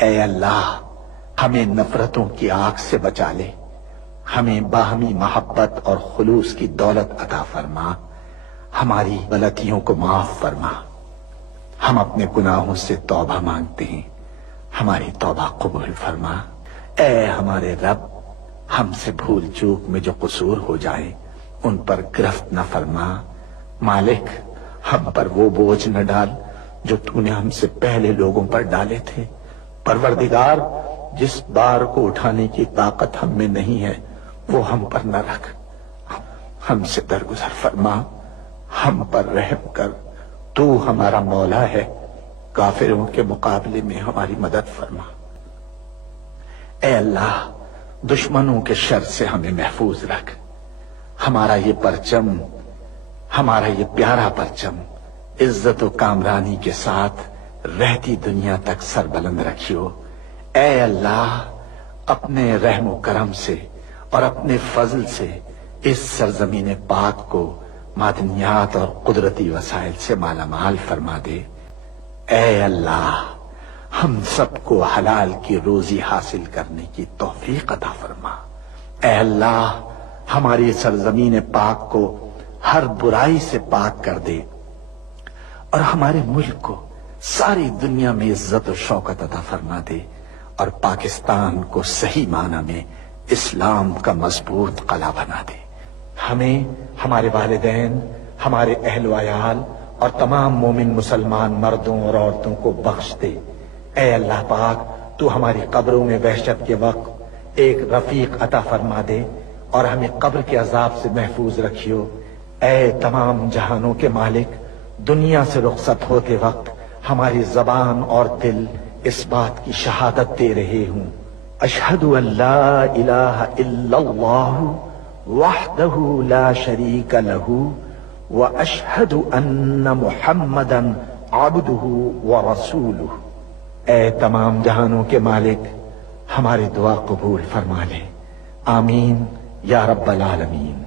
اے اللہ ہمیں نفرتوں کی آگ سے بچا لے، ہمیں باہمی محبت اور خلوص کی دولت عطا فرما، ہماری غلطیوں کو معاف فرما۔ ہم اپنے گناہوں سے توبہ مانگتے ہیں، ہماری توبہ قبول فرما۔ اے ہمارے رب، ہم سے بھول چوک میں جو قصور ہو جائے ان پر گرفت نہ فرما۔ مالک، ہم پر وہ بوجھ نہ ڈال جو تو نے ہم سے پہلے لوگوں پر ڈالے تھے۔ پروردگار، جس بار کو اٹھانے کی طاقت ہم میں نہیں ہے وہ ہم پر نہ رکھ، ہم سے درگزر فرما، ہم پر رحم کر۔ تو ہمارا مولا ہے، کافروں کے مقابلے میں ہماری مدد فرما۔ اے اللہ، دشمنوں کے شر سے ہمیں محفوظ رکھ۔ ہمارا یہ پرچم، ہمارا یہ پیارا پرچم عزت و کامرانی کے ساتھ رہتی دنیا تک سر بلند رکھیو۔ اے اللہ، اپنے رحم و کرم سے اور اپنے فضل سے اس سرزمین پاک کو معدنیات اور قدرتی وسائل سے مالا مال فرما دے۔ اے اللہ، ہم سب کو حلال کی روزی حاصل کرنے کی توفیق عطا فرما۔ اے اللہ، ہماری سرزمین پاک کو ہر برائی سے پاک کر دے اور ہمارے ملک کو ساری دنیا میں عزت و شوکت عطا فرما دے، اور پاکستان کو صحیح معنی میں اسلام کا مضبوط قلعہ بنا دے۔ ہمیں، ہمارے والدین، ہمارے اہل و عیال اور تمام مومن مسلمان مردوں اور عورتوں کو بخش دے۔ اے اللہ پاک، تو ہماری قبروں میں وحشت کے وقت ایک رفیق عطا فرما دے اور ہمیں قبر کے عذاب سے محفوظ رکھیو۔ اے تمام جہانوں کے مالک، دنیا سے رخصت ہوتے وقت ہماری زبان اور دل اس بات کی شہادت دے رہے ہوں، اشہد ان لا الہ الا اللہ وحدہ لا شریک لہ واشہد ان محمدا عبدہ ورسولہ۔ اے تمام جہانوں کے مالک، ہماری دعا قبول فرما لے، آمین یا رب العالمین۔